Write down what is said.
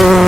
Oh.